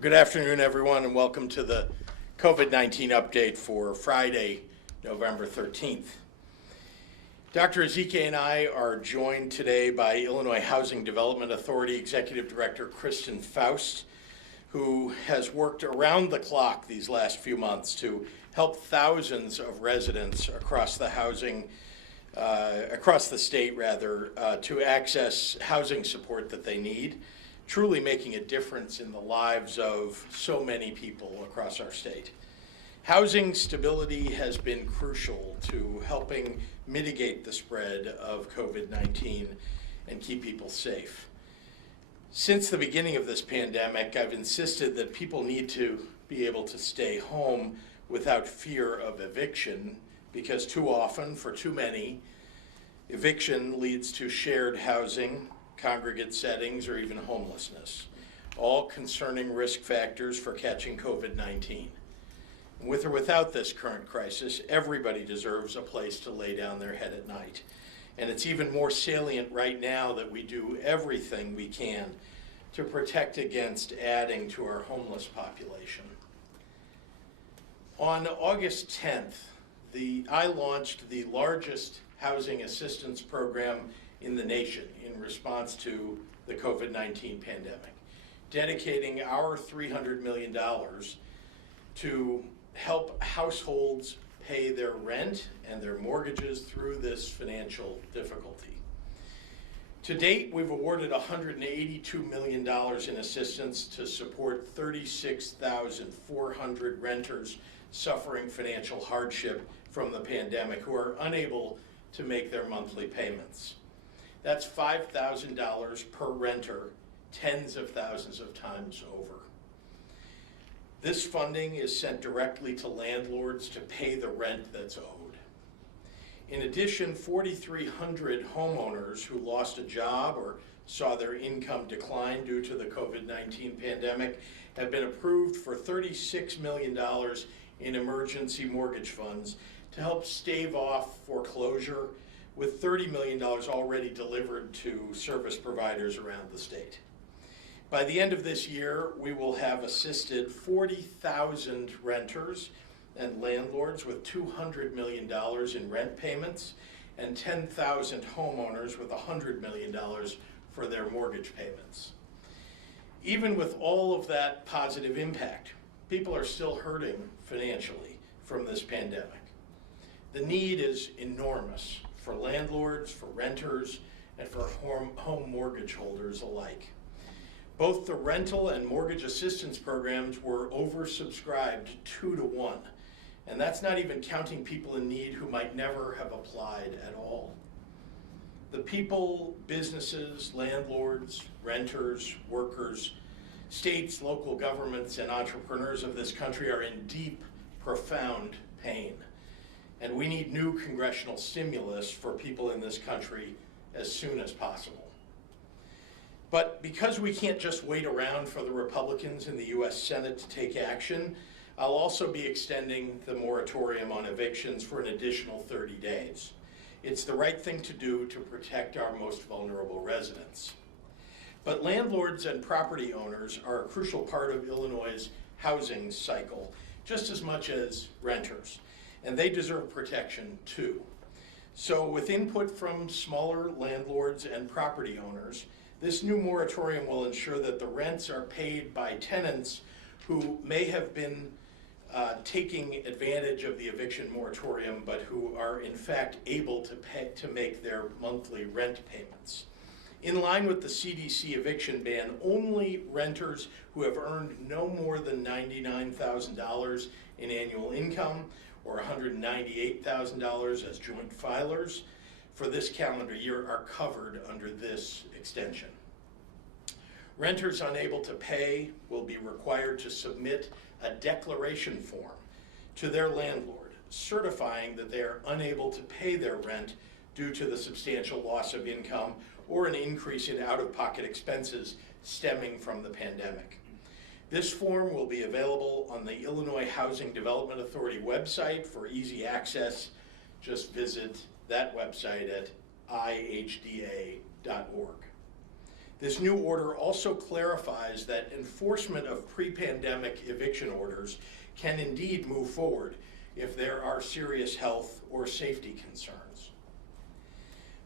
Good afternoon, everyone, and welcome to the COVID-19 update for Friday, November 13th. Dr. Ezike and I are joined today by Illinois Housing Development Authority Executive Director Kristen Faust, who has worked around the clock these last few months to help thousands of residents across the state to access housing support that they need, truly making a difference in the lives of so many people across our state. Housing stability has been crucial to helping mitigate the spread of COVID-19 and keep people safe. Since the beginning of this pandemic, I've insisted that people need to be able to stay home without fear of eviction, because too often, for too many, eviction leads to shared housing, congregate settings, or even homelessness, all concerning risk factors for catching COVID-19. With or without this current crisis, everybody deserves a place to lay down their head at night. And it's even more salient right now that we do everything we can to protect against adding to our homeless population. On August 10th, I launched the largest housing assistance program in the nation in response to the COVID-19 pandemic, dedicating our $300 million to help households pay their rent and their mortgages through this financial difficulty. To date, we've awarded $182 million in assistance to support 36,400 renters suffering financial hardship from the pandemic who are unable to make their monthly payments. That's $5,000 per renter, tens of thousands of times over. This funding is sent directly to landlords to pay the rent that's owed. In addition, 4,300 homeowners who lost a job or saw their income decline due to the COVID-19 pandemic have been approved for $36 million in emergency mortgage funds to help stave off foreclosure, with $30 million already delivered to service providers around the state. By the end of this year, we will have assisted 40,000 renters and landlords with $200 million in rent payments and 10,000 homeowners with $100 million for their mortgage payments. Even with all of that positive impact, people are still hurting financially from this pandemic. The need is enormous for landlords, for renters, and for home mortgage holders alike. Both the rental and mortgage assistance programs were oversubscribed 2-to-1, and that's not even counting people in need who might never have applied at all. The people, businesses, landlords, renters, workers, states, local governments, and entrepreneurs of this country are in deep, profound pain. And we need new congressional stimulus for people in this country as soon as possible. But because we can't just wait around for the Republicans in the U.S. Senate to take action, I'll also be extending the moratorium on evictions for an additional 30 days. It's the right thing to do to protect our most vulnerable residents. But landlords and property owners are a crucial part of Illinois' housing cycle, just as much as renters. And they deserve protection too. So with input from smaller landlords and property owners, this new moratorium will ensure that the rents are paid by tenants who may have been taking advantage of the eviction moratorium, but who are in fact able to make their monthly rent payments. In line with the CDC eviction ban, only renters who have earned no more than $99,000 in annual income or $198,000 as joint filers for this calendar year are covered under this extension. Renters unable to pay will be required to submit a declaration form to their landlord certifying that they are unable to pay their rent due to the substantial loss of income or an increase in out-of-pocket expenses stemming from the pandemic. This form will be available on the Illinois Housing Development Authority website for easy access. Just visit that website at ihda.org. This new order also clarifies that enforcement of pre-pandemic eviction orders can indeed move forward if there are serious health or safety concerns.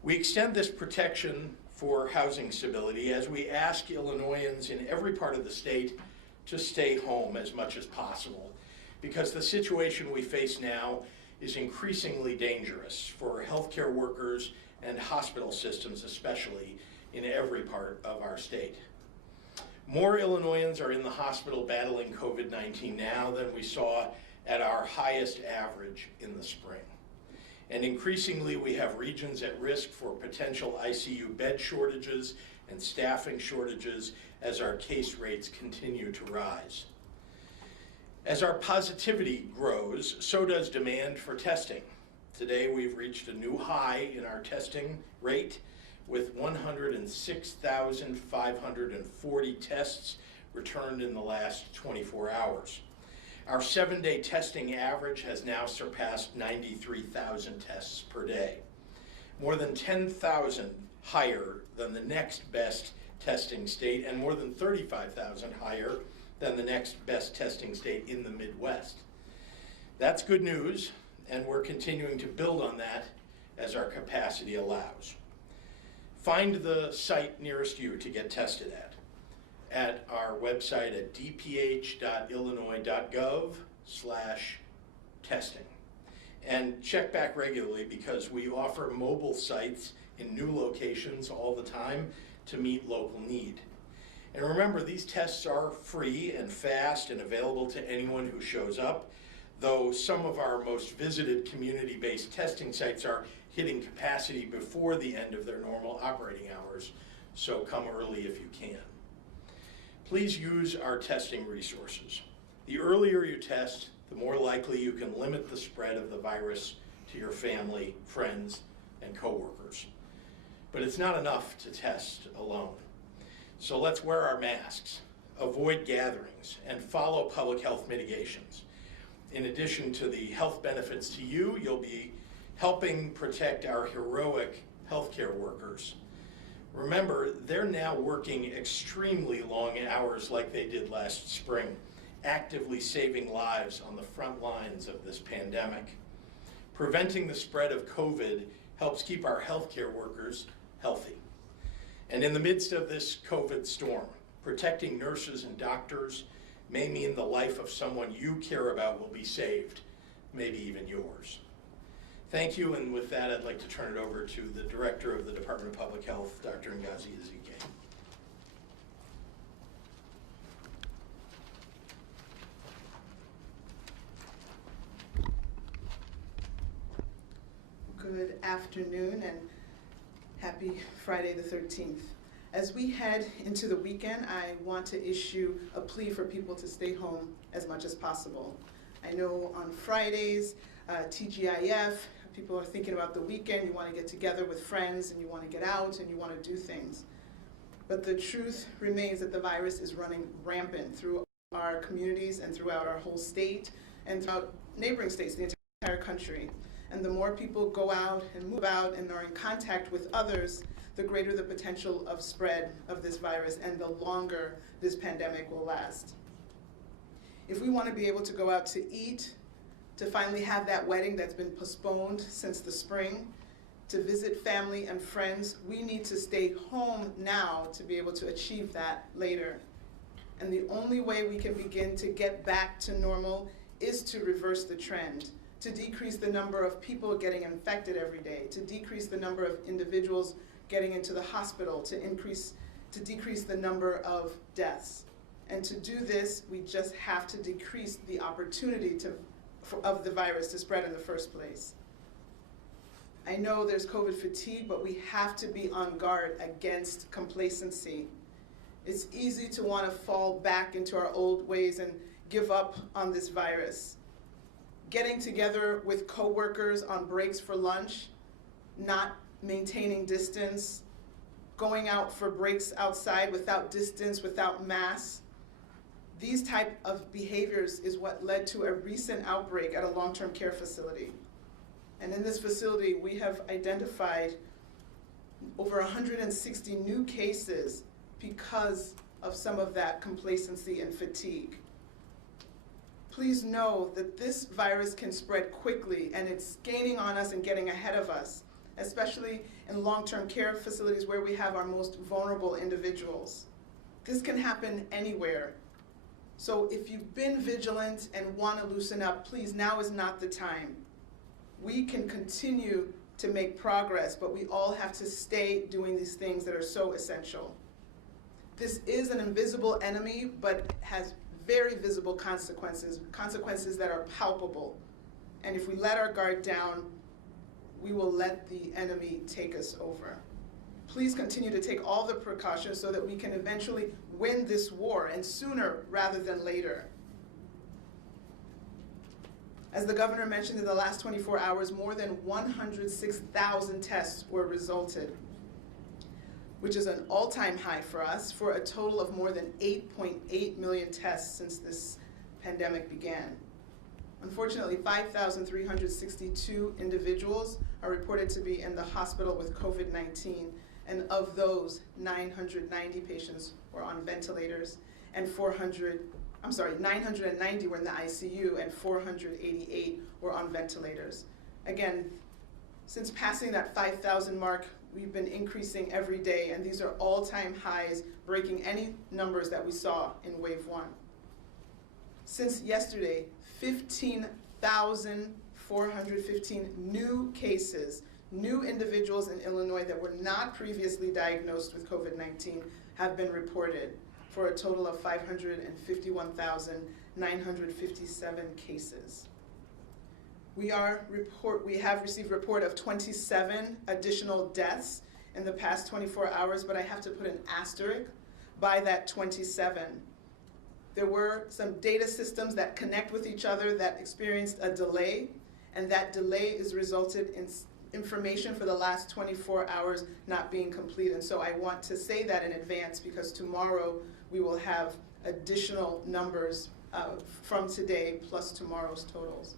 We extend this protection for housing stability as we ask Illinoisans in every part of the state to stay home as much as possible, because the situation we face now is increasingly dangerous for healthcare workers and hospital systems, especially in every part of our state. More Illinoisans are in the hospital battling COVID-19 now than we saw at our highest average in the spring. And increasingly, we have regions at risk for potential ICU bed shortages and staffing shortages as our case rates continue to rise. As our positivity grows, so does demand for testing. Today, we've reached a new high in our testing rate with 106,540 tests returned in the last 24 hours. Our 7-day testing average has now surpassed 93,000 tests per day, more than 10,000 higher than the next best testing state and more than 35,000 higher than the next best testing state in the Midwest. That's good news, and we're continuing to build on that as our capacity allows. Find the site nearest you to get tested at our website at dph.illinois.gov/testing. And check back regularly because we offer mobile sites in new locations all the time to meet local need. And remember, these tests are free and fast and available to anyone who shows up, though some of our most visited community-based testing sites are hitting capacity before the end of their normal operating hours, so come early if you can. Please use our testing resources. The earlier you test, the more likely you can limit the spread of the virus to your family, friends, and coworkers. But it's not enough to test alone. So let's wear our masks, avoid gatherings, and follow public health mitigations. In addition to the health benefits to you, you'll be helping protect our heroic healthcare workers. Remember, they're now working extremely long hours like they did last spring, actively saving lives on the front lines of this pandemic. Preventing the spread of COVID helps keep our healthcare workers healthy. And in the midst of this COVID storm, protecting nurses and doctors may mean the life of someone you care about will be saved, maybe even yours. Thank you, and with that, I'd like to turn it over to the Director of the Department of Public Health, Dr. Ngozi Ezike. Good afternoon and happy Friday the 13th. As we head into the weekend, I want to issue a plea for people to stay home as much as possible. I know on Fridays, TGIF, people are thinking about the weekend, you want to get together with friends and you want to get out and you want to do things. But the truth remains that the virus is running rampant through our communities and throughout our whole state and throughout neighboring states, the entire country. And the more people go out and move out and are in contact with others, the greater the potential of spread of this virus and the longer this pandemic will last. If we want to be able to go out to eat, to finally have that wedding that's been postponed since the spring, to visit family and friends, we need to stay home now to be able to achieve that later. And the only way we can begin to get back to normal is to reverse the trend, to decrease the number of people getting infected every day, to decrease the number of individuals getting into the hospital, to decrease the number of deaths. And to do this, we just have to decrease the opportunity of the virus to spread in the first place. I know there's COVID fatigue, but we have to be on guard against complacency. It's easy to want to fall back into our old ways and give up on this virus. Getting together with coworkers on breaks for lunch, not maintaining distance, going out for breaks outside without distance, without masks. These type of behaviors is what led to a recent outbreak at a long-term care facility. And in this facility, we have identified over 160 new cases because of some of that complacency and fatigue. Please know that this virus can spread quickly, and it's gaining on us and getting ahead of us, especially in long-term care facilities where we have our most vulnerable individuals. This can happen anywhere. So if you've been vigilant and want to loosen up, please, now is not the time. We can continue to make progress, but we all have to stay doing these things that are so essential. This is an invisible enemy, but has very visible consequences that are palpable. And if we let our guard down, we will let the enemy take us over. Please continue to take all the precautions so that we can eventually win this war, and sooner rather than later. As the governor mentioned, in the last 24 hours, more than 106,000 tests were resulted, which is an all-time high for us, for a total of more than 8.8 million tests since this pandemic began. Unfortunately, 5,362 individuals are reported to be in the hospital with COVID-19, and of those, 990 patients were on ventilators, and 990 were in the ICU, and 488 were on ventilators. Again, since passing that 5,000 mark, we've been increasing every day, and these are all-time highs, breaking any numbers that we saw in wave 1. Since yesterday, 15,415 new cases, new individuals in Illinois that were not previously diagnosed with COVID-19 have been reported, for a total of 551,957 cases. We have received report of 27 additional deaths in the past 24 hours, but I have to put an asterisk by that 27. There were some data systems that connect with each other that experienced a delay, and that delay has resulted in information for the last 24 hours not being complete. And so I want to say that in advance, because tomorrow we will have additional numbers from today plus tomorrow's totals.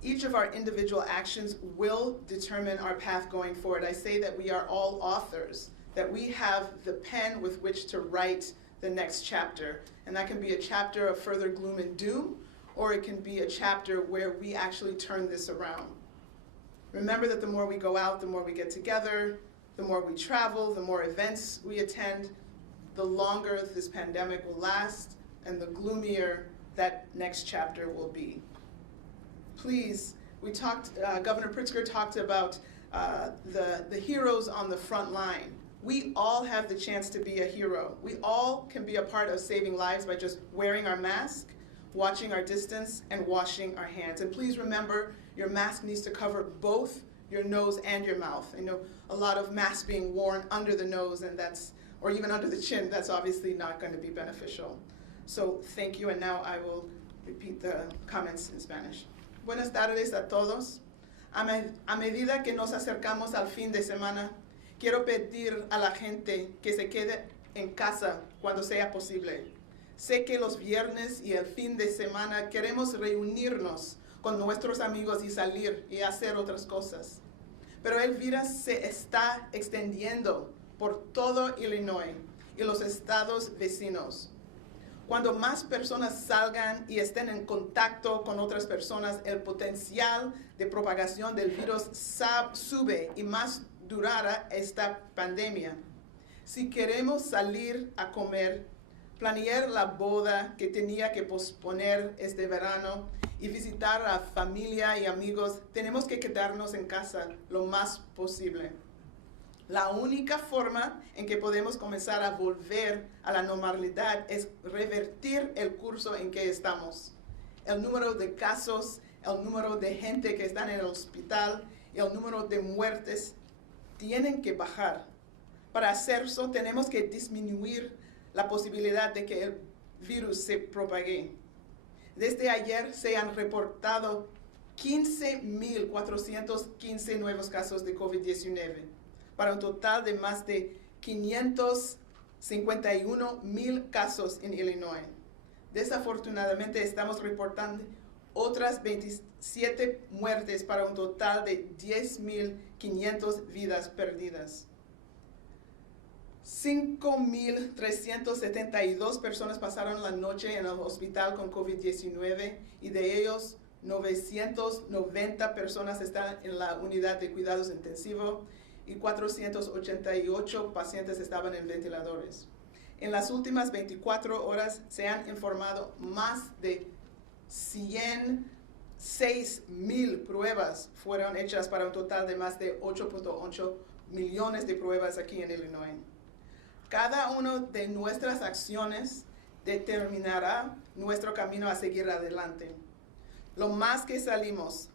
Each of our individual actions will determine our path going forward. I say that we are all authors, that we have the pen with which to write the next chapter. And that can be a chapter of further gloom and doom, or it can be a chapter where we actually turn this around. Remember that the more we go out, the more we get together, the more we travel, the more events we attend, the longer this pandemic will last, and the gloomier that next chapter will be. Please, Governor Pritzker talked about the heroes on the front line. We all have the chance to be a hero. We all can be a part of saving lives by just wearing our mask, watching our distance, and washing our hands. And please remember, your mask needs to cover both your nose and your mouth. I know a lot of masks being worn under the nose, or even under the chin. That's obviously not going to be beneficial. So thank you, and now I will repeat the comments in Spanish. Buenas tardes a todos. A medida que nos acercamos al fin de semana, quiero pedir a la gente que se quede en casa cuando sea posible. Sé que los viernes y el fin de semana queremos reunirnos con nuestros amigos y salir y hacer otras cosas. Pero el virus se está extendiendo por todo Illinois y los estados vecinos. Cuando más personas salgan y estén en contacto con otras personas, el potencial de propagación del virus sube y más durará esta pandemia. Si queremos salir a comer, planear la boda que tenía que posponer este verano y visitar a familia y amigos, tenemos que quedarnos en casa lo más posible. La única forma en que podemos comenzar a volver a la normalidad es revertir el curso en que estamos. El número de casos, el número de gente que está en el hospital y el número de muertes tienen que bajar. Para hacer eso, tenemos que disminuir la posibilidad de que el virus se propague. Desde ayer se han reportado 15,415 nuevos casos de COVID-19, para un total de más de 551,000 casos en Illinois. Desafortunadamente, estamos reportando otras 27 muertes para un total de 10,500 vidas perdidas. 5,372 personas pasaron la noche en el hospital con COVID-19 y de ellos 990 personas están en la unidad de cuidados intensivos y 488 pacientes estaban en ventiladores. En las últimas 24 horas se han informado más de 106,000 pruebas fueron hechas para un total de más de 8.8 millones de pruebas aquí en Illinois. Cada una de nuestras acciones determinará nuestro camino a seguir adelante. Lo más que salimos,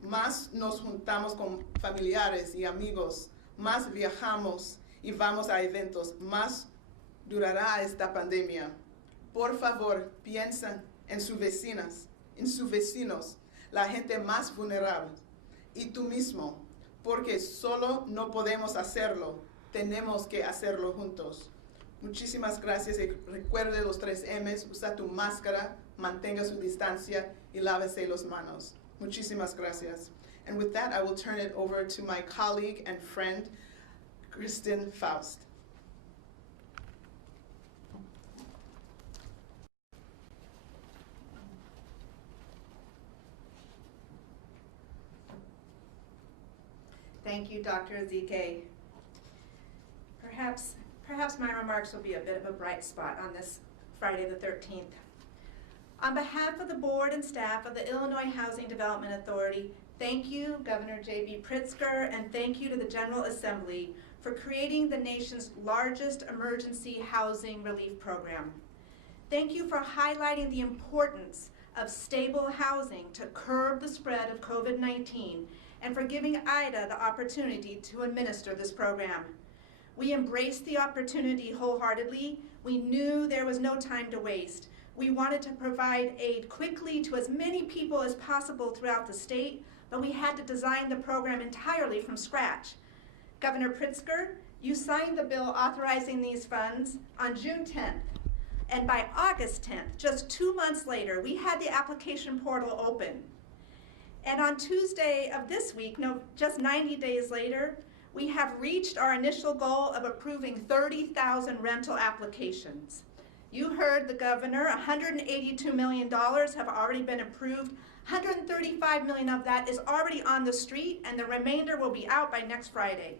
más nos juntamos con familiares y amigos, más viajamos y vamos a eventos, más durará esta pandemia. Por favor, piensen en sus vecinas, en sus vecinos, la gente más vulnerable, y tú mismo, porque solo no podemos hacerlo, tenemos que hacerlo juntos. Muchísimas gracias y recuerde los 3 M's, usa tu máscara, mantenga su distancia y lávese las manos. Muchísimas gracias. And with that, I will turn it over to my colleague and friend, Kristen Faust. Thank you, Dr. Ezike. Perhaps my remarks will be a bit of a bright spot on this Friday the 13th. On behalf of the board and staff of the Illinois Housing Development Authority, thank you, Governor J.B. Pritzker, and thank you to the General Assembly for creating the nation's largest emergency housing relief program. Thank you for highlighting the importance of stable housing to curb the spread of COVID-19 and for giving IDA the opportunity to administer this program. We embraced the opportunity wholeheartedly. We knew there was no time to waste. We wanted to provide aid quickly to as many people as possible throughout the state, but we had to design the program entirely from scratch. Governor Pritzker, you signed the bill authorizing these funds on June 10th. And by August 10th, just 2 months later, we had the application portal open. And on Tuesday of this week, just 90 days later, we have reached our initial goal of approving 30,000 rental applications. You heard the governor, $182 million have already been approved. $135 million of that is already on the street, and the remainder will be out by next Friday.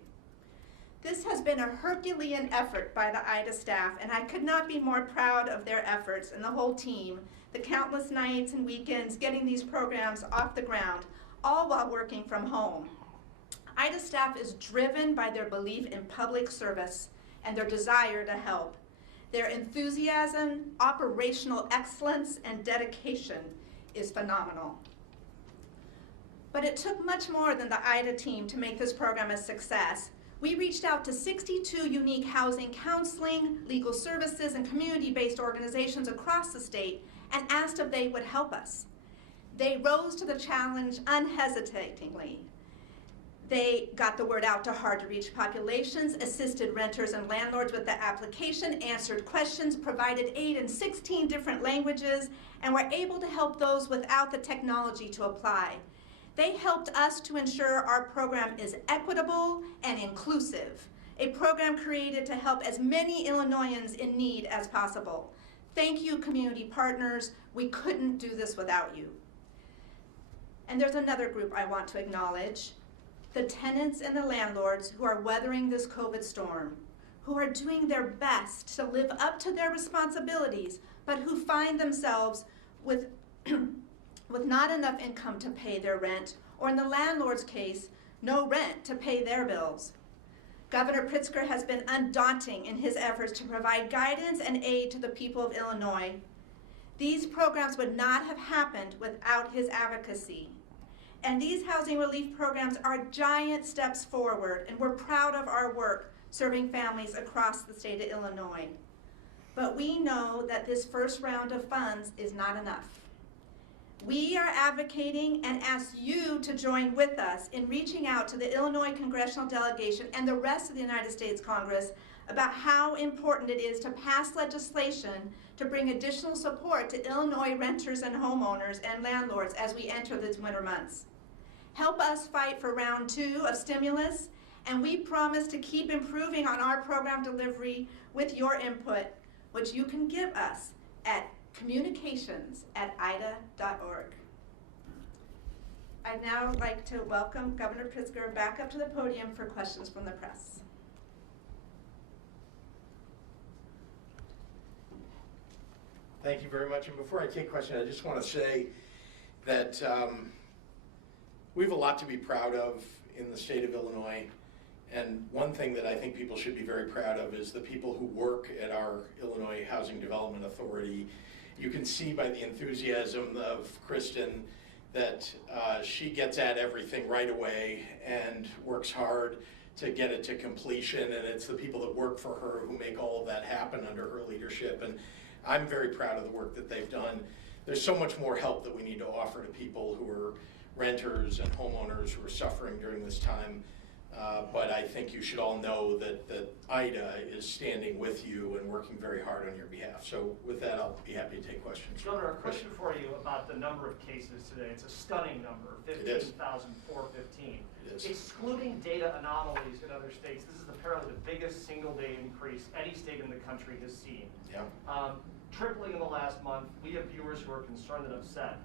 This has been a Herculean effort by the IDA staff, and I could not be more proud of their efforts and the whole team, the countless nights and weekends getting these programs off the ground, all while working from home. IDA staff is driven by their belief in public service and their desire to help. Their enthusiasm, operational excellence, and dedication is phenomenal. But it took much more than the IDA team to make this program a success. We reached out to 62 unique housing counseling, legal services, and community-based organizations across the state and asked if they would help us. They rose to the challenge unhesitatingly. They got the word out to hard-to-reach populations, assisted renters and landlords with the application, answered questions, provided aid in 16 different languages, and were able to help those without the technology to apply. They helped us to ensure our program is equitable and inclusive, a program created to help as many Illinoisans in need as possible. Thank you, community partners. We couldn't do this without you. And there's another group I want to acknowledge. The tenants and the landlords who are weathering this COVID storm, who are doing their best to live up to their responsibilities, but who find themselves with not enough income to pay their rent, or in the landlord's case, no rent to pay their bills. Governor Pritzker has been undaunting in his efforts to provide guidance and aid to the people of Illinois. These programs would not have happened without his advocacy. And these housing relief programs are giant steps forward, and we're proud of our work serving families across the state of Illinois. But we know that this first round of funds is not enough. We are advocating and ask you to join with us in reaching out to the Illinois congressional delegation and the rest of the United States Congress about how important it is to pass legislation to bring additional support to Illinois renters and homeowners and landlords as we enter these winter months. Help us fight for round 2 of stimulus and we promise to keep improving on our program delivery with your input, which you can give us at communications@ida.org. I'd now like to welcome Governor Pritzker back up to the podium for questions from the press. Thank you very much. And before I take questions, I just want to say that we have a lot to be proud of in the state of Illinois. And one thing that I think people should be very proud of is the people who work at our Illinois Housing Development Authority. You can see by the enthusiasm of Kristen that she gets at everything right away and works hard to get it to completion. And it's the people that work for her who make all of that happen under her leadership. And I'm very proud of the work that they've done. There's so much more help that we need to offer to people who are renters and homeowners who are suffering during this time. But I think you should all know that IDA is standing with you and working very hard on your behalf. So with that, I'll be happy to take questions. Governor, a question for you about the number of cases today. It's a stunning number, 15,415. It is. Excluding data anomalies in other states, this is apparently the biggest single-day increase any state in the country has seen. Yeah. Tripling in the last month. We have viewers who are concerned and upset.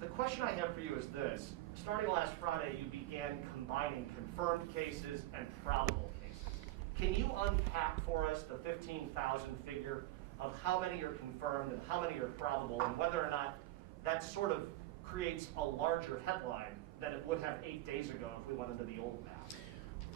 The question I have for you is this. Starting last Friday, you began combining confirmed cases and probable cases. Can you unpack for us the 15,000 figure of how many are confirmed and how many are probable, and whether or not that sort of creates a larger headline than it would have 8 days ago if we went into the old map?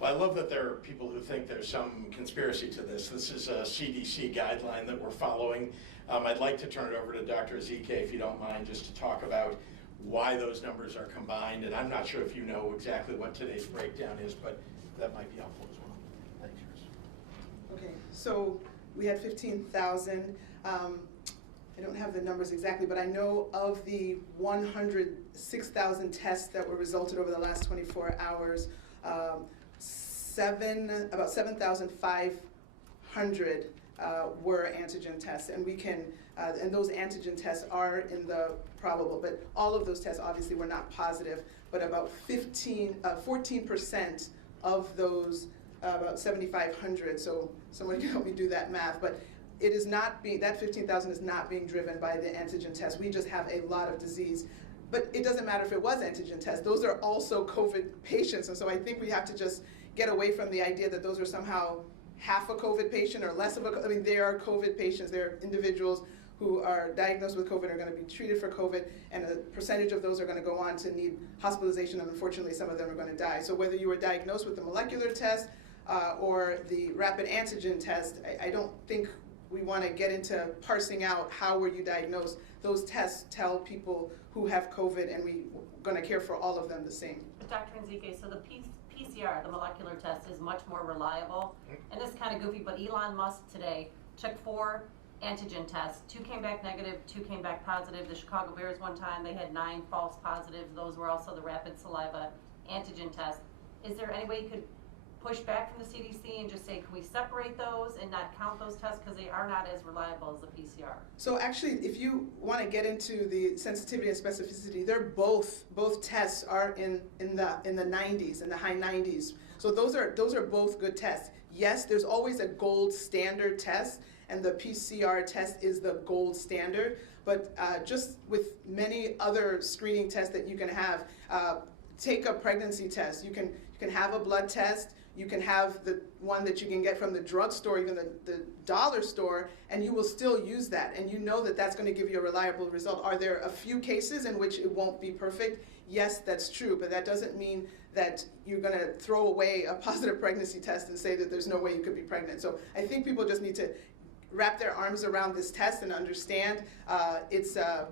Well, I love that there are people who think there's some conspiracy to this. This is a CDC guideline that we're following. I'd like to turn it over to Dr. Ezike, if you don't mind, just to talk about why those numbers are combined. And I'm not sure if you know exactly what today's breakdown is, but that might be helpful as well. Thanks, Chris. Okay, so we had 15,000. I don't have the numbers exactly, but I know of the 106,000 tests that were resulted over the last 24 hours, about 7,500 were antigen tests, and we can, and those antigen tests are in the probable, but all of those tests obviously were not positive, but about 14% of those, about 7,500, so someone can help me do that math, but it is not being, that 15,000 is not being driven by the antigen test. We just have a lot of disease. But it doesn't matter if it was antigen tests. Those are also COVID patients, and so I think we have to just get away from the idea that those are somehow half a COVID patient or less of a, I mean, they are COVID patients. They're individuals who are diagnosed with COVID, are going to be treated for COVID, and a percentage of those are going to go on to need hospitalization, and unfortunately some of them are going to die. So whether you were diagnosed with the molecular test or the rapid antigen test, I don't think we want to get into parsing out how were you diagnosed. Those tests tell people who have COVID, and we're going to care for all of them the same. Dr. Ezike, so the PCR, the molecular test, is much more reliable. And this is kind of goofy, but Elon Musk today took 4 antigen tests. 2 came back negative, 2 came back positive. The Chicago Bears one time, they had 9 false positives. Those were also the rapid saliva antigen test. Is there any way you could push back from the CDC and just say, can we separate those and not count those tests because they are not as reliable as the PCR? So actually, if you want to get into the sensitivity and specificity, they're both tests are in the 90s, in the high 90s. So those are both good tests. Yes, there's always a gold standard test, and the PCR test is the gold standard. But just with many other screening tests that you can have, take a pregnancy test. You can have a blood test. You can have the one that you can get from the drugstore, even the dollar store, and you will still use that. And you know that that's going to give you a reliable result. Are there a few cases in which it won't be perfect? Yes, that's true, but that doesn't mean that you're going to throw away a positive pregnancy test and say that there's no way you could be pregnant. So I think people just need to wrap their arms around this test and understand it's a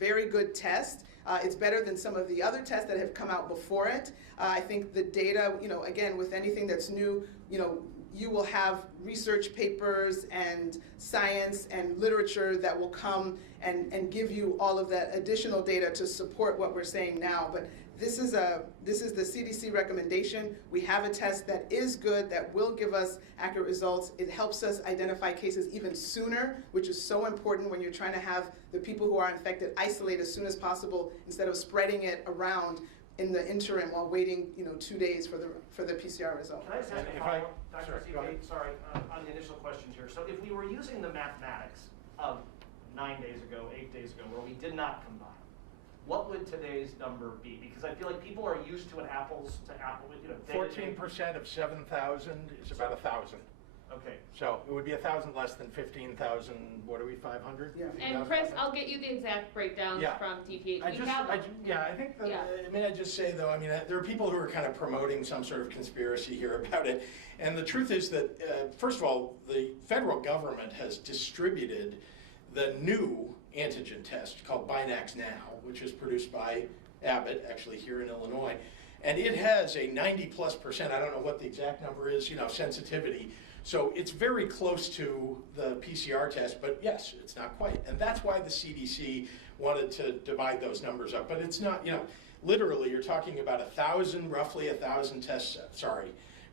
very good test. It's better than some of the other tests that have come out before it. I think the data, again, with anything that's new, you will have research papers and science and literature that will come and give you all of that additional data to support what we're saying now. But this is the CDC recommendation. We have a test that is good, that will give us accurate results. It helps us identify cases even sooner, which is so important when you're trying to have the people who are infected isolate as soon as possible instead of spreading it around. in the interim while waiting, 2 days for the PCR result. Can I just ask a If I- follow-up, Dr. Sure, go ahead. Sorry, on the initial questions here. So if we were using the mathematics of 9 days ago, 8 days ago, where we did not combine, what would today's number be? Because I feel like people are used to an apples to apple, day-to-day. 14% of 7,000 is about 1,000. Okay. So it would be 1,000 less than 15,000, what are we, 500? Yeah. And Chris, I'll get you the exact breakdowns Yeah. from DPH. I We just, have I, them. yeah, I think, Yeah. may I just say though, there are people who are kind of promoting some sort of conspiracy here about it. And the truth is that, first of all, the federal government has distributed the new antigen test called Binax Now, which is produced by Abbott, actually here in Illinois. And it has a 90+%, I don't know what the exact number is, sensitivity. So it's very close to the PCR test, but yes, it's not quite. And that's why the CDC wanted to divide those numbers up. But it's not, literally you're talking about roughly 1,000 tests,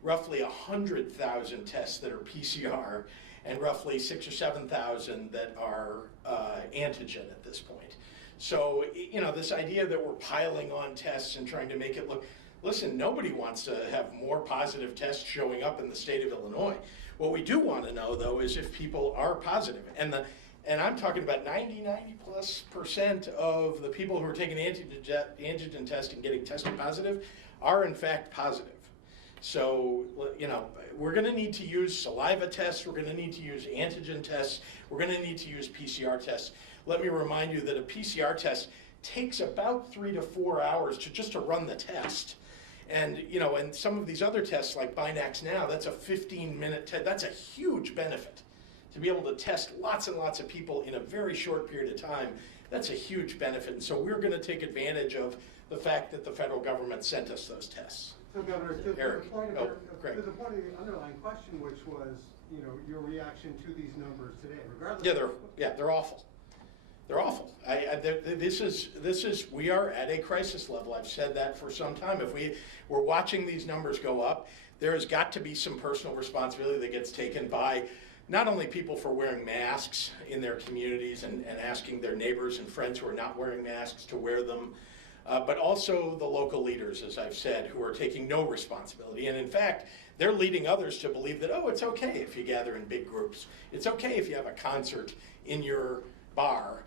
roughly 100,000 tests that are PCR and roughly 6,000 or 7,000 that are antigen at this point. So, this idea that we're piling on tests and trying to make it look, listen, nobody wants to have more positive tests showing up in the state of Illinois. What we do want to know, though, is if people are positive. And I'm talking about 90+% of the people who are taking the antigen test and getting tested positive are in fact positive. So, we're going to need to use saliva tests, we're going to need to use antigen tests, we're going to need to use PCR tests. Let me remind you that a PCR test takes about 3 to 4 hours to run the test. And, and some of these other tests like Binax Now, that's a 15-minute test. That's a huge benefit. To be able to test lots and lots of people in a very short period of time, that's a huge benefit. And so we're going to take advantage of the fact that the federal government sent us those tests. So Governor, to the Eric. point Oh, of great. to the point of the underlying question, which was, your reaction to these numbers today, regardless. They're awful. They're awful. We are at a crisis level. I've said that for some time. If we're watching these numbers go up, there has got to be some personal responsibility that gets taken by not only people for wearing masks in their communities and asking their neighbors and friends who are not wearing masks to wear them, but also the local leaders, as I've said, who are taking no responsibility. And in fact, they're leading others to believe that, it's okay if you gather in big groups. It's okay if you have a concert in your bar.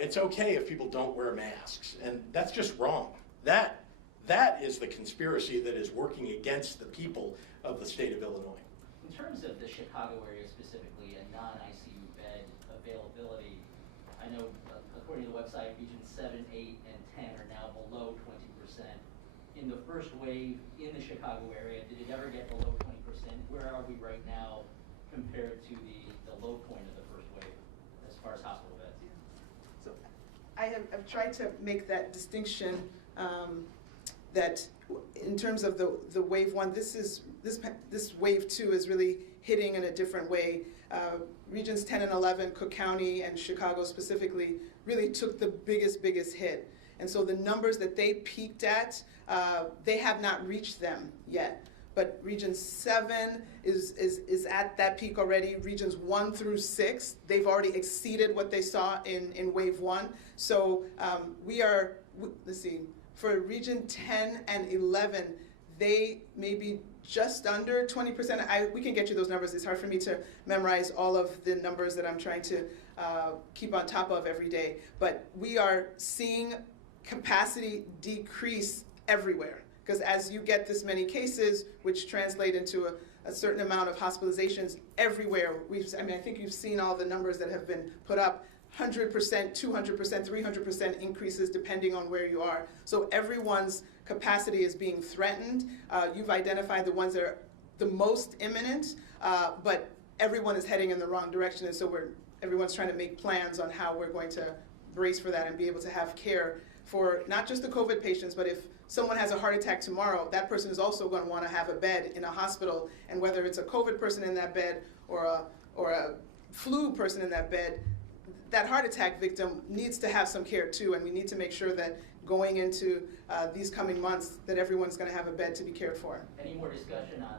It's okay if people don't wear masks. And that's just wrong. That is the conspiracy that is working against the people of the state of Illinois. In terms of the Chicago area specifically and non-ICU bed availability, I know according to the website, regions 7, 8, and 10 are now below 20%. In the first wave in the Chicago area, did it ever get below 20%? Where are we right now compared to the low point of the first wave as far as hospital beds? So I've tried to make that distinction that in terms of the wave one, this wave two is really hitting in a different way. Regions 10 and 11, Cook County and Chicago specifically, really took the biggest hit. And so the numbers that they peaked at, they have not reached them yet. But Region 7 is at that peak already. Regions 1 through 6, they've already exceeded what they saw in wave 1. So let's see, for Region 10 and 11, they may be just under 20%. We can get you those numbers. It's hard for me to memorize all of the numbers that I'm trying to keep on top of every day. But we are seeing capacity decrease everywhere. Because as you get this many cases, which translate into a certain amount of hospitalizations everywhere, I think you've seen all the numbers that have been put up, 100%, 200%, 300% increases depending on where you are. So everyone's capacity is being threatened. You've identified the ones that are the most imminent, but everyone is heading in the wrong direction. And so everyone's trying to make plans on how we're going to brace for that and be able to have care for not just the COVID patients, but if someone has a heart attack tomorrow, that person is also going to want to have a bed in a hospital. And whether it's a COVID person in that bed or a flu person in that bed, that heart attack victim needs to have some care too. And we need to make sure that going into these coming months that everyone's going to have a bed to be cared for. Any more discussion on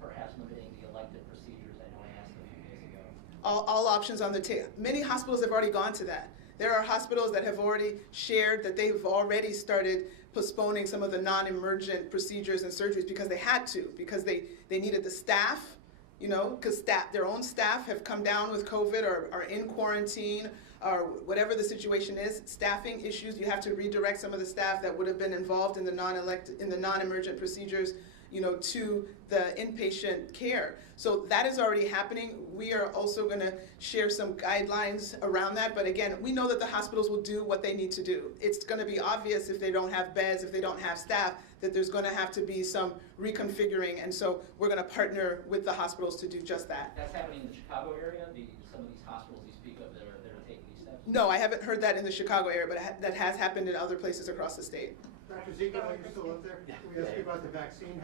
perhaps limiting the elective procedures? I know I asked a few days ago. All options on the table. Many hospitals have already gone to that. There are hospitals that have already shared that they've already started postponing some of the non-emergent procedures and surgeries because they had to, because they needed the staff, you know, because their own staff have come down with COVID or are in quarantine or whatever the situation is, staffing issues. You have to redirect some of the staff that would have been involved in the non-emergent procedures, you know, to the inpatient care. So that is already happening. We are also going to share some guidelines around that. But again, we know that the hospitals will do what they need to do. It's going to be obvious if they don't have beds, if they don't have staff, that there's going to have to be some reconfiguring. And so we're going to partner with the hospitals to do just that. That's happening in the Chicago area, some of these hospitals you speak of that are taking these steps? No, I haven't heard that in the Chicago area, but that has happened in other places across the state. Dr. Zico, are you still up there? Can we ask you about the vaccine?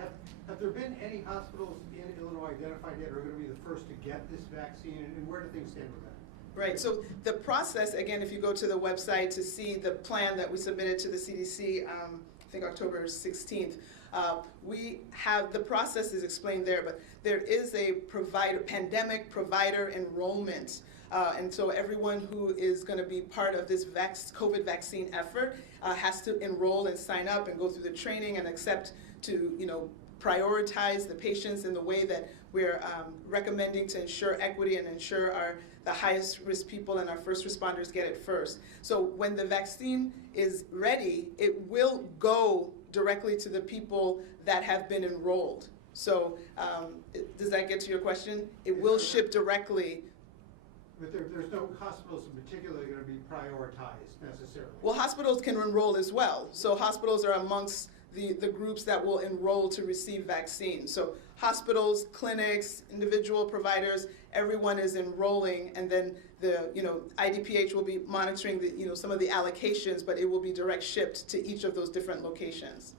Have there been any hospitals in Illinois identified yet or are going to be the first to get this vaccine, and where do things stand with that? Right, so the process, again, if you go to the website to see the plan that we submitted to the CDC, I think October 16th, we have, the process is explained there, but there is a pandemic provider enrollment. And so everyone who is going to be part of this COVID vaccine effort has to enroll and sign up and go through the training and accept to, you know, prioritize the patients in the way that we're recommending to ensure equity and ensure the highest risk people and our first responders get it first. So when the vaccine is ready, it will go directly to the people that have been enrolled. So does that get to your question? It will ship directly. But there's no hospitals in particular that are going to be prioritized necessarily. Well, hospitals can enroll as well. So hospitals are amongst the groups that will enroll to receive vaccines. So hospitals, clinics, individual providers, everyone is enrolling, and then the IDPH will be monitoring some of the allocations, but it will be direct shipped to each of those different locations.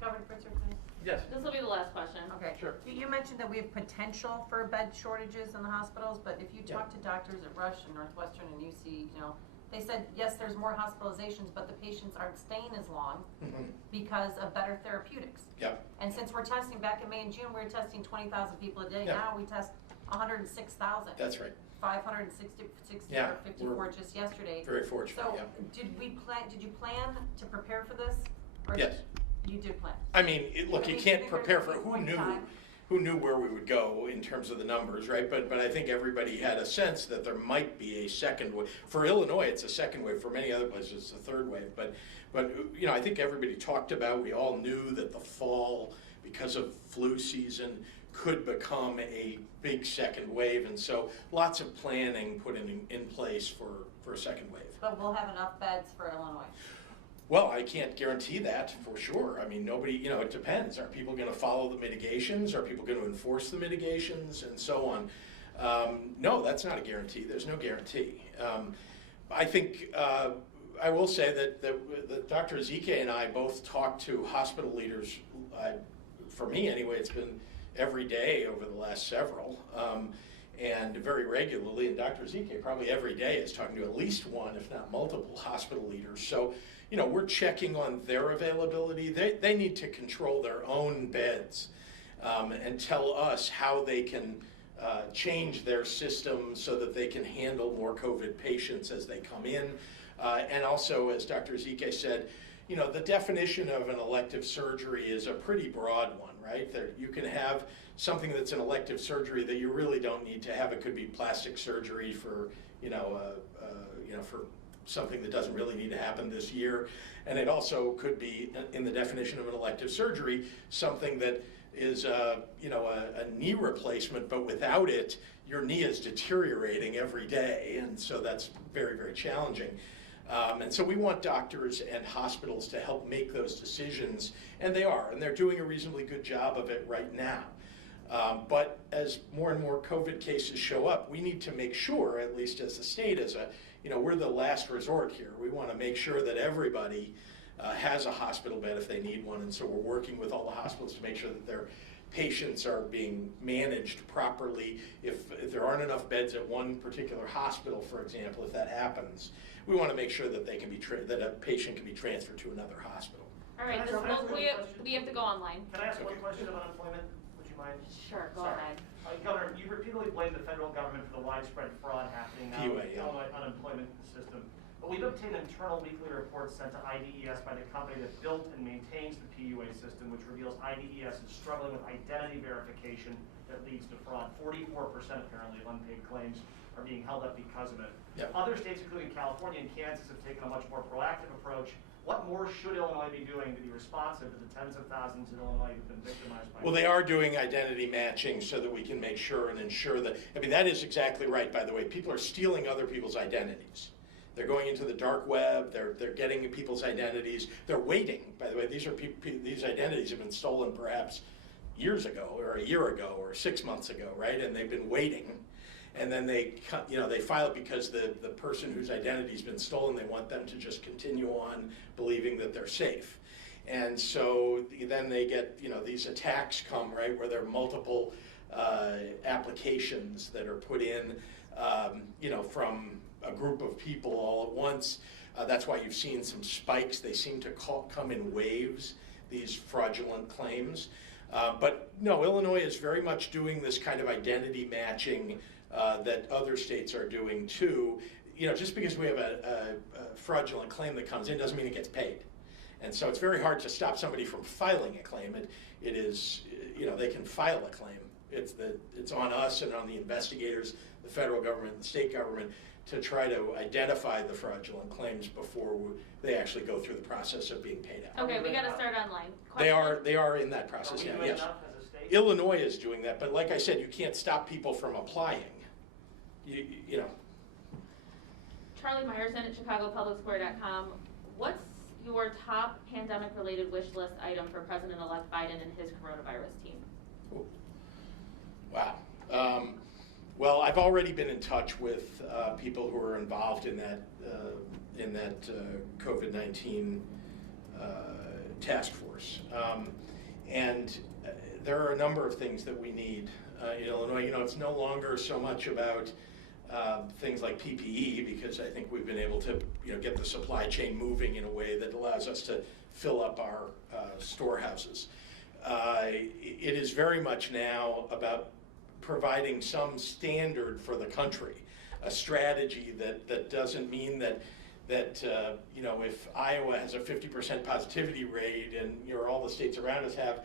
Governor Pritzker, please. Yes. This will be the last question. Okay. Sure. You mentioned that we have potential for bed shortages in the hospitals, but if you talk to doctors at Rush and Northwestern and UC, they said, yes, there's more hospitalizations, but the patients aren't staying as long because of better therapeutics. Yep. And since we're testing back in May and June, we were testing 20,000 people a day. Yep. Now we test 106,000. That's right. 560 Yeah, or 54 just yesterday. Very fortunate, So yeah. did you plan to prepare for this? Or Yes. You did plan. I mean, look, I you mean, can't do you think prepare there's for gonna be a point in time? who knew where we would go in terms of the numbers, right? But I think everybody had a sense that there might be a second wave. For Illinois, it's a second wave. For many other places, it's a third wave. But I think everybody talked about. We all knew that the fall, because of flu season, could become a big second wave, and so lots of planning put in place for a second wave. But we'll have enough beds for Illinois. Well, I can't guarantee that for sure. I mean, nobody, it depends. Are people going to follow the mitigations? Are people going to enforce the mitigations and so on? No, that's not a guarantee. There's no guarantee. I think I will say that Dr. Ezike and I both talked to hospital leaders. For me, anyway, it's been every day over the last several, and very regularly. And Dr. Ezike probably every day is talking to at least one, if not multiple, hospital leaders. So, we're checking on their availability. They need to control their own beds and tell us how they can change their system so that they can handle more COVID patients as they come in. And also, as Dr. Ezike said, the definition of an elective surgery is a pretty broad one, right? You can have something that's an elective surgery that you really don't need to have. It could be plastic surgery for, for something that doesn't really need to happen this year. And it also could be, in the definition of an elective surgery, something that is a knee replacement, but without it, your knee is deteriorating every day. And so that's very, very challenging. And so we want doctors and hospitals to help make those decisions, and they are, and they're doing a reasonably good job of it right now. But as more and more COVID cases show up, we need to make sure, at least as a state, we're the last resort here. We want to make sure that everybody has a hospital bed if they need one, and so we're working with all the hospitals to make sure that their patients are being managed properly. If there aren't enough beds at one particular hospital, for example, if that happens, we want to make sure that they can be that a patient can be transferred to another hospital. All right, Can I ask one question? we have to go online. Can I ask one question about unemployment? Would you mind? Sure, go Sorry. ahead. Governor, you repeatedly blame the federal government for the widespread fraud happening now in PUA, the yeah. Illinois unemployment system. but we've obtained internal weekly reports sent to IDES by the company that built and maintains the PUA system, which reveals IDES is struggling with identity verification that leads to fraud. 44% apparently of unpaid claims are being held up because of it. Yep. Other states, including California and Kansas, have taken a much more proactive approach. What more should Illinois be doing to be responsive to the tens of thousands in Illinois who've been victimized by Well, they are doing identity matching so that we can make sure and ensure that, I mean, that is exactly right, by the way. People are stealing other people's identities. They're going into the dark web, they're getting people's identities. They're waiting, by the way, these identities have been stolen perhaps years ago, or a year ago, or 6 months ago, right? And they've been waiting. And then they file it because the person whose identity's been stolen, they want them to just continue on believing that they're safe. And so then they get, these attacks come, right, where there are multiple applications that are put in, from a group of people all at once. That's why you've seen some spikes. They seem to come in waves, these fraudulent claims. But no, Illinois is very much doing this kind of identity matching that other states are doing too. Just because we have a fraudulent claim that comes in doesn't mean it gets paid. And so it's very hard to stop somebody from filing a claim. It is, they can file a claim. It's on us and on the investigators, the federal government, the state government, to try to identify the fraudulent claims before they actually go through the process of being paid out. Okay, we got to start online. They are in that process now, yes. Illinois is doing that, but like I said, you can't stop people from applying. You know. Charlie Meyerson at ChicagoPublicSquare.com. What's your top pandemic-related wish list item for President-elect Biden and his coronavirus team? Wow. Well, I've already been in touch with people who are involved in that COVID-19 task force, and there are a number of things that we need in Illinois. It's no longer so much about things like PPE, because I think we've been able to get the supply chain moving in a way that allows us to fill up our storehouses. It is very much now about providing some standard for the country, a strategy that doesn't mean that if Iowa has a 50% positivity rate and all the states around us have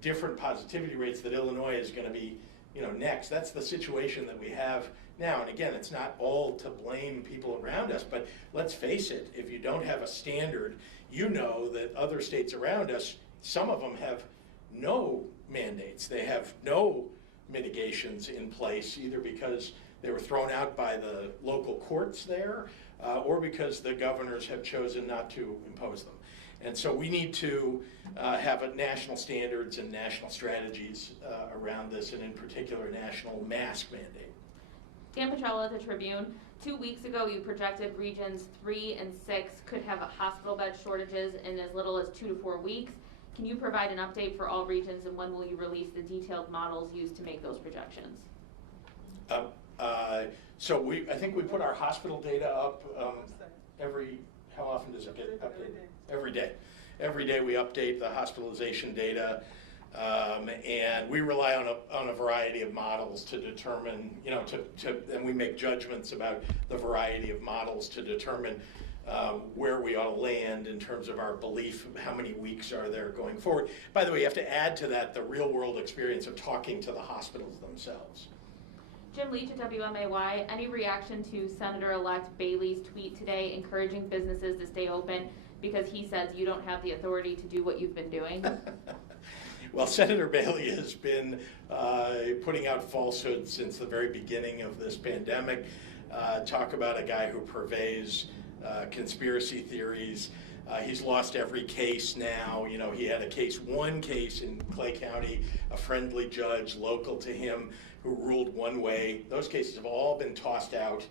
different positivity rates, that Illinois is going to be next. That's the situation that we have now. And again, it's not all to blame people around us, but let's face it, if you don't have a standard, that other states around us, some of them have no mandates. They have no mitigations in place, either because they were thrown out by the local courts there, or because the governors have chosen not to impose them. And so we need to have national standards and national strategies around this, and in particular, a national mask mandate. Dan Petrella at the Tribune. 2 weeks ago, you projected regions 3 and 6 could have hospital bed shortages in as little as 2 to 4 weeks. Can you provide an update for all regions, and when will you release the detailed models used to make those projections? So I think we put our hospital data up how often does it get updated? Every day. Every day we update the hospitalization data, and we rely on a variety of models to determine, and we make judgments about the variety of models to determine where we ought to land in terms of our belief of how many weeks are there going forward. By the way, you have to add to that the real world experience of talking to the hospitals themselves. Jim Leach at WMAY. Any reaction to Senator-elect Bailey's tweet today encouraging businesses to stay open because he says you don't have the authority to do what you've been doing? Well, Senator Bailey has been putting out falsehoods since the very beginning of this pandemic. Talk about a guy who purveys conspiracy theories. He's lost every case now. He had one case in Clay County, a friendly judge local to him who ruled one way. Those cases have all been tossed out.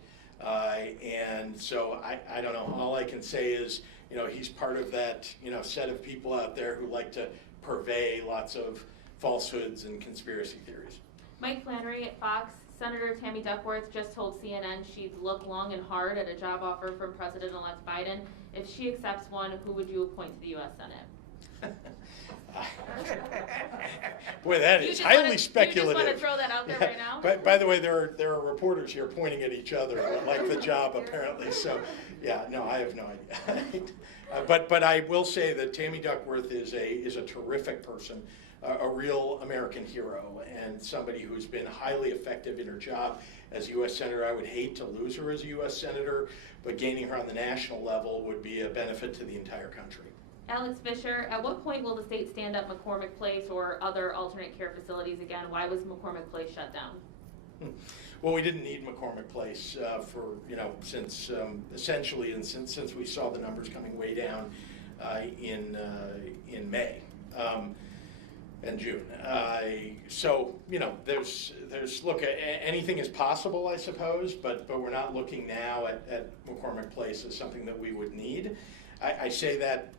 And so I don't know. All I can say is, he's part of that, set of people out there who like to purvey lots of falsehoods and conspiracy theories. Mike Flannery at Fox. Senator Tammy Duckworth just told CNN she'd look long and hard at a job offer from President-elect Biden. If she accepts one, who would you appoint to the U.S. Senate? Boy, that You is just wanna- highly speculative. You just want to throw that out there right now? By the way, there are reporters here pointing at each other who like the job apparently. So, yeah, no, I have no idea. But I will say that Tammy Duckworth is a terrific person, a real American hero, and somebody who's been highly effective in her job as U.S. Senator. I would hate to lose her as a U.S. Senator, but gaining her on the national level would be a benefit to the entire country. Alex Fisher, at what point will the state stand up McCormick Place or other alternate care facilities again? Why was McCormick Place shut down? Well, we didn't need McCormick Place for, since essentially, and since we saw the numbers coming way down in May and June. So, there's look, anything is possible, I suppose, but we're not looking now at McCormick Place as something that we would need. I say that,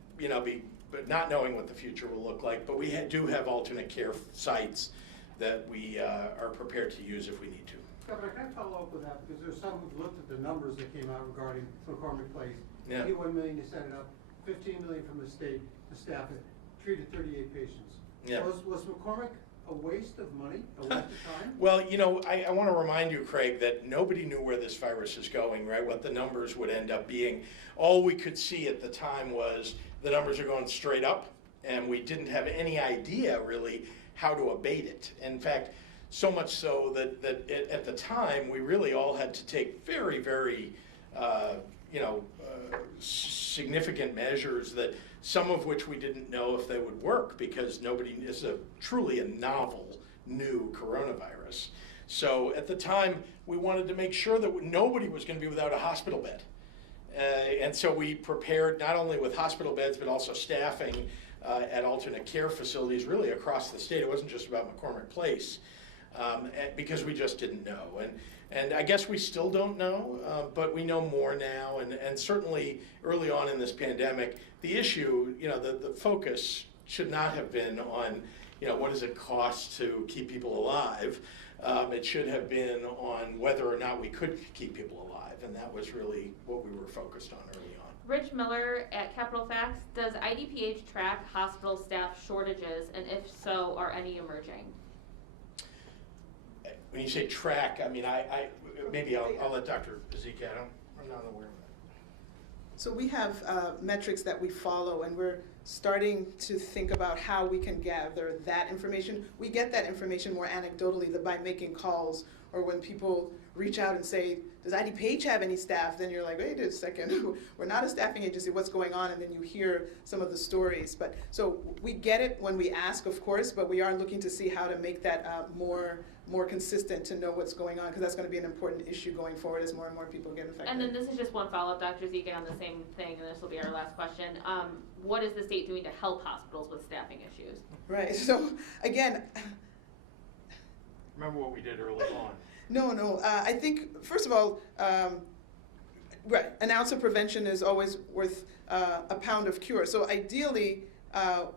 but not knowing what the future will look like, but we do have alternate care sites that we are prepared to use if we need to. Governor, can I follow up with that? Because there's some who've looked at the numbers that came out regarding McCormick Place. Yeah. 81 million to set it up, 15 million from the state to staff it, treated 38 patients. Yeah. Was McCormick a waste of money, a waste of time? Well, I want to remind you, Craig, that nobody knew where this virus is going, right? What the numbers would end up being. All we could see at the time was the numbers are going straight up, and we didn't have any idea really how to abate it. In fact, so much so that at the time we really all had to take very, very, significant measures, that some of which we didn't know if they would work, because is truly a novel new coronavirus. So at the time we wanted to make sure that nobody was going to be without a hospital bed. And so we prepared not only with hospital beds, but also staffing at alternate care facilities really across the state. It wasn't just about McCormick Place, because we just didn't know. And I guess we still don't know, but we know more now. And certainly early on in this pandemic, the issue, the focus should not have been on, what does it cost to keep people alive? It should have been on whether or not we could keep people alive. And that was really what we were focused on early on. Rich Miller at Capital Facts, does IDPH track hospital staff shortages, and if so, are any emerging? When you say track, I mean, maybe I'll let Dr. Bezika, I'm not aware of that. So we have metrics that we follow, and we're starting to think about how we can gather that information. We get that information more anecdotally by making calls, or when people reach out and say, does IDPH have any staff? Then you're like, wait a second, we're not a staffing agency, what's going on? And then you hear some of the stories. But so we get it when we ask, of course, but we are looking to see how to make that more consistent, to know what's going on, because that's going to be an important issue going forward as more and more people get infected. And then this is just one follow-up, Dr. Zika, on the same thing, and this will be our last question. What is the state doing to help hospitals with staffing issues? Right, so again, Remember what we did early on. No, I think, first of all, right, an ounce of prevention is always worth a pound of cure. So ideally,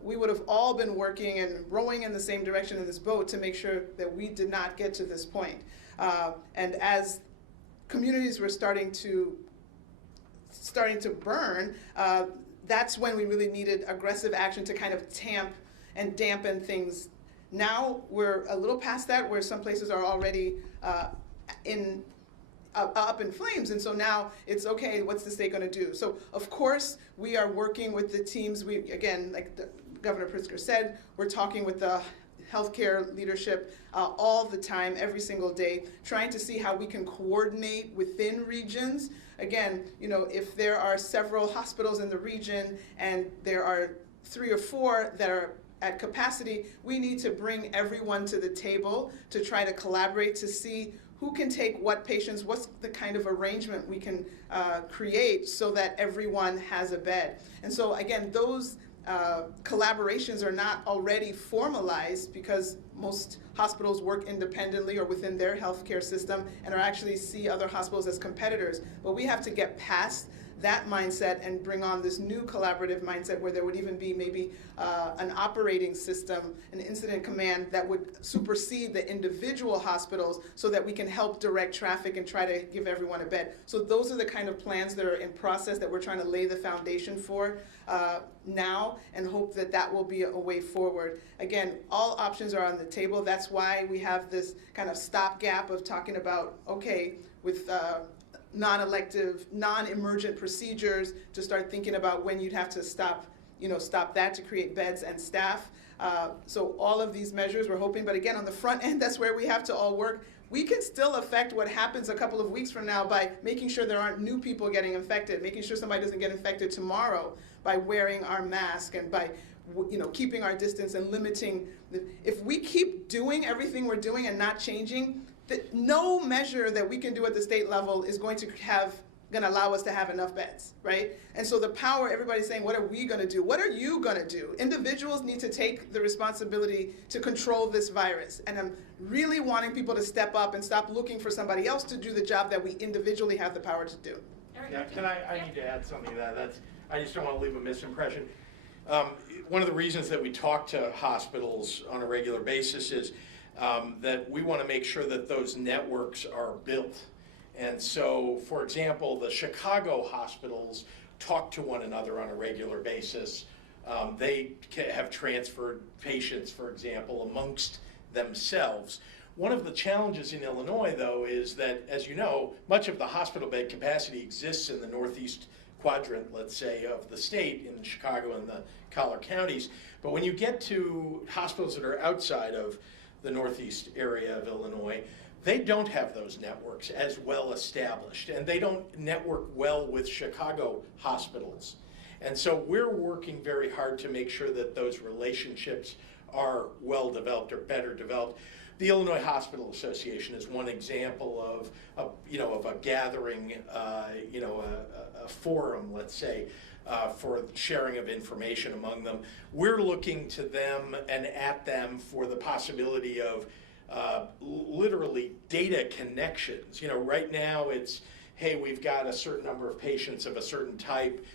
we would have all been working and rowing in the same direction in this boat to make sure that we did not get to this point. And as communities were starting to burn, that's when we really needed aggressive action to kind of tamp and dampen things. Now we're a little past that, where some places are already up in flames, and so now it's okay, what's the state going to do? So of course we are working with the teams. We, again, like Governor Pritzker said, we're talking with the healthcare leadership all the time, every single day, trying to see how we can coordinate within regions. Again, if there are several hospitals in the region and there are 3 or 4 that are at capacity, we need to bring everyone to the table to try to collaborate to see who can take what patients, what's the kind of arrangement we can create so that everyone has a bed. And so again, those collaborations are not already formalized, because most hospitals work independently or within their healthcare system and are actually see other hospitals as competitors. But we have to get past that mindset and bring on this new collaborative mindset where there would even be maybe an operating system, an incident command that would supersede the individual hospitals so that we can help direct traffic and try to give everyone a bed. So those are the kind of plans that are in process that we're trying to lay the foundation for now, and hope that that will be a way forward. Again, all options are on the table. That's why we have this kind of stopgap of talking about, okay, with non-elective, non-emergent procedures, to start thinking about when you'd have to stop that to create beds and staff. So all of these measures we're hoping, but again, on the front end, that's where we have to all work. We can still affect what happens a couple of weeks from now by making sure there aren't new people getting infected, making sure somebody doesn't get infected tomorrow, by wearing our mask and by keeping our distance and limiting. If we keep doing everything we're doing and not changing, no measure that we can do at the state level is going to allow us to have enough beds, right? And so the power, everybody's saying, what are we going to do? What are you going to do? Individuals need to take the responsibility to control this virus. And I'm really wanting people to step up and stop looking for somebody else to do the job that we individually have the power to do. Yeah, I need to add something to that. I just don't want to leave a misimpression. One of the reasons that we talk to hospitals on a regular basis is that we want to make sure that those networks are built. And so, for example, the Chicago hospitals talk to one another on a regular basis. They have transferred patients, for example, amongst themselves. One of the challenges in Illinois, though, is that, as you know, much of the hospital bed capacity exists in the northeast quadrant, let's say, of the state, in Chicago and the collar counties. But when you get to hospitals that are outside of the northeast area of Illinois, they don't have those networks as well established, and they don't network well with Chicago hospitals. And so we're working very hard to make sure that those relationships are well developed or better developed. The Illinois Hospital Association is one example of a gathering, a forum, let's say, for sharing of information among them. We're looking to them and at them for the possibility of literally data connections. Right now it's, hey, we've got a certain number of patients of a certain type.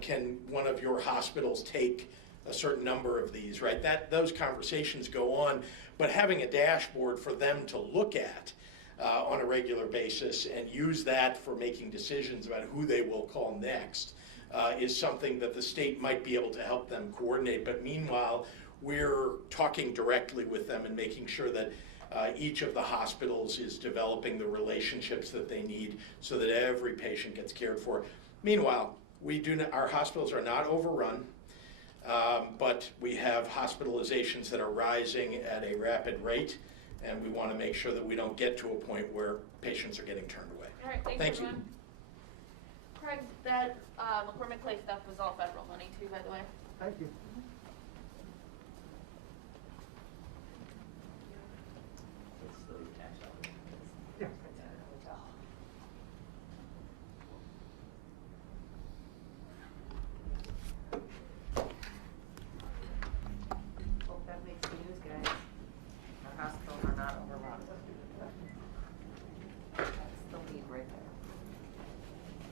Can one of your hospitals take a certain number of these, right? Those conversations go on, but having a dashboard for them to look at on a regular basis and use that for making decisions about who they will call next is something that the state might be able to help them coordinate. But meanwhile, we're talking directly with them and making sure that each of the hospitals is developing the relationships that they need so that every patient gets cared for. Meanwhile, our hospitals are not overrun. But we have hospitalizations that are rising at a rapid rate, and we want to make sure that we don't get to a point where patients are getting turned away. All right, thanks everyone. Craig, that McCormick Place stuff was all federal money too, by the way. Thank you.